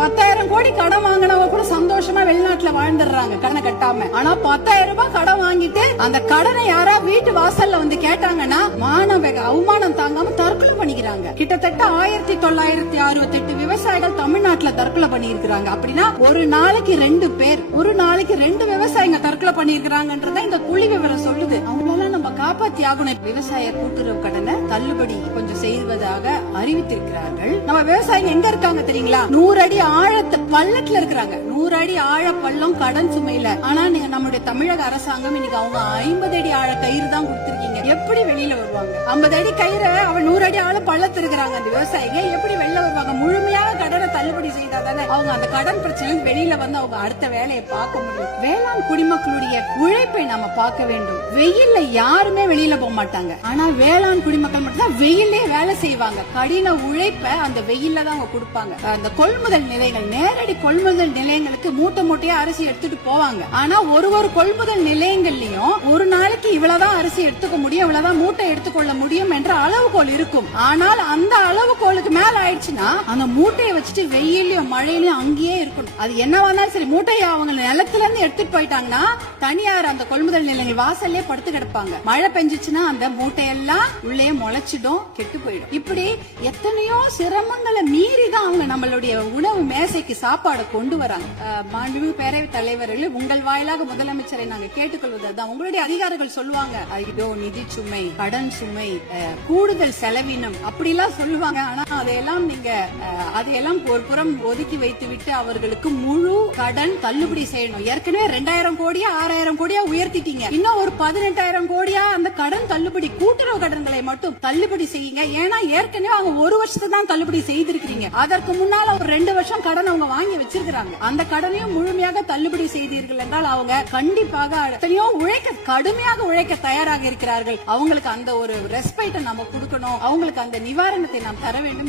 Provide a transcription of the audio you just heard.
10,000 கோடி கடன் வாங்கினவங்க கூட சந்தோஷமா வெளிநாட்டுல வாழ்ந்துடுறாங்க கடனை கட்டாம. ஆனா 10,000 ரூபாய் கடன் வாங்கிட்டு அந்த கடனை யாரா வீட்டு வாசல்ல வந்து கேட்டாங்கன்னா அவமானம் தாங்காம தற்கொலை பண்ணிக்கிறாங்க. கிட்டத்தட்ட 1968 விவசாயிகள் தமிழ்நாட்டுல தற்கொலை பண்ணிருக்காங்க. அப்படின்னா ஒரு நாளைக்கு 2 பேர், ஒரு நாளைக்கு 2 விவசாயிங்க தற்கொலை பண்ணிருக்காங்கன்றத இந்த புள்ளி விவரம் சொல்லுது. அவங்களெல்லாம் நம்ம காப்பாத்தி ஆகணும். விவசாய கூட்டுறவு கடனை தள்ளுபடி கொஞ்சம் செய்வதாக அறிவித்திருக்கிறார்கள். நம்ம விவசாயிங்க எங்க இருக்காங்க தெரியுங்களா? 100 அடி ஆழத்து பள்ளத்துல இருக்கிறாங்க. 100 அடி ஆழ பள்ளம் கடன் சுமையில. ஆனா நீங்க நம்முடைய தமிழக அரசாங்கம் இன்னைக்கு அவங்க 50 அடி ஆழ கயிறு தான் கொடுத்திருக்கீங்க. எப்படி வெளியில வருவாங்க? 50 அடி கயிறை அவன் 100 அடி ஆழ பள்ளத்து இருக்கிறாங்க. அந்த விவசாயிங்க எப்படி வெளில வருவாங்க? முழுமையாக கடனை தள்ளுபடி செய்தாதானே அவங்க அந்த கடன் பிரச்சனை வெளியில வந்து அவங்க அடுத்த வேலையை பார்க்க முடியும். வேளாண் குடிமக்களுடைய உழைப்பை நாம பார்க்க வேண்டும். வெயில்ல யாருமே வெளியில போக மாட்டாங்க. ஆனா வேளாண் குடிமக்கள் மட்டும் தான் வெயிலே வேலை செய்வாங்க. கடின உழைப்ப அந்த வெயில்ல தான் அவங்க கொடுப்பாங்க. அந்த கொள்முதல் நிலையங்கள், நேரடி கொள்முதல் நிலையங்களுக்கு மூட்டை மூட்டையா அரிசி எடுத்துட்டு போவாங்க. ஆனா ஒரு கொள்முதல் நிலையங்கள்லயும் ஒரு நாளைக்கு இவ்வளவுதான் அரிசி எடுத்துக்க முடியும், இவ்வளவுதான் மூட்டை எடுத்துக்கொள்ள முடியும் என்ற அளவுகோல் இருக்கும். ஆனால் அந்த அளவுகோலுக்கு மேல ஆயிடுச்சுன்னா அந்த மூட்டையை வச்சுட்டு வெயிலையும் மழையிலும் அங்கேயே இருக்கணும். அது என்னவானாலும் சரி, மூட்டையை அவங்க நிலத்துல இருந்து எடுத்துட்டு போயிட்டாங்கன்னா தனியார் அந்த கொள்முதல் நிலையங்கள் வாசல்லே படுத்து கிடப்பாங்க. மழை பெஞ்சிச்சுன்னா அந்த மூட்டையெல்லாம் உள்ளே முளைச்சிடும், கெட்டு போயிடும். இப்படி எத்தனையோ சிரமங்களை மீறி தான் அவங்க நம்மளுடைய உணவு மேசைக்கு சாப்பாடு கொண்டு வராங்க. மாண்புமிகு பேரவைத் தலைவர்கள், உங்கள் வாயிலாக முதலமைச்சரை நாங்க கேட்டுக்கொள்வதுதான், உங்களுடைய அதிகாரிகள் சொல்லுவாங்க, ஐயோ நிதி சுமை, கடன் சுமை, கூடுதல் செலவினம் அப்படிலாம் சொல்லுவாங்க. ஆனா அதையெல்லாம் ஒரு புறம் ஒதுக்கி வைத்து விட்டு அவர்களுக்கு முழு கடன் தள்ளுபடி செய்யணும். ஏற்கனவே 2000 கோடியா 6000 கோடியா உயர்த்திட்டீங்க. இன்னும் ஒரு 18,000 கோடியா அந்த கடன் தள்ளுபடி, கூட்டுறவு கடன்களை மட்டும் தள்ளுபடி செய்யுங்க. ஏன்னா ஏற்கனவே அவங்க 1 வருஷத்துக்கு தான் தள்ளுபடி செய்திருக்கீங்க. அதற்கு முன்னால ஒரு 2 வருஷம் கடன் அவங்க வாங்கி வச்சிருக்காங்க. அந்த கடனையும் முழுமையாக தள்ளுபடி செய்தீர்கள் என்றால் அவங்க கண்டிப்பாக எத்தனையோ கடுமையாக உழைக்க தயாராக இருக்கிறார்கள். அவங்களுக்கு அந்த ஒரு ரெஸ்பெக்ட் நம்ம கொடுக்கணும். அவங்களுக்கு அந்த நிவாரணத்தை நாம் தர வேண்டும்.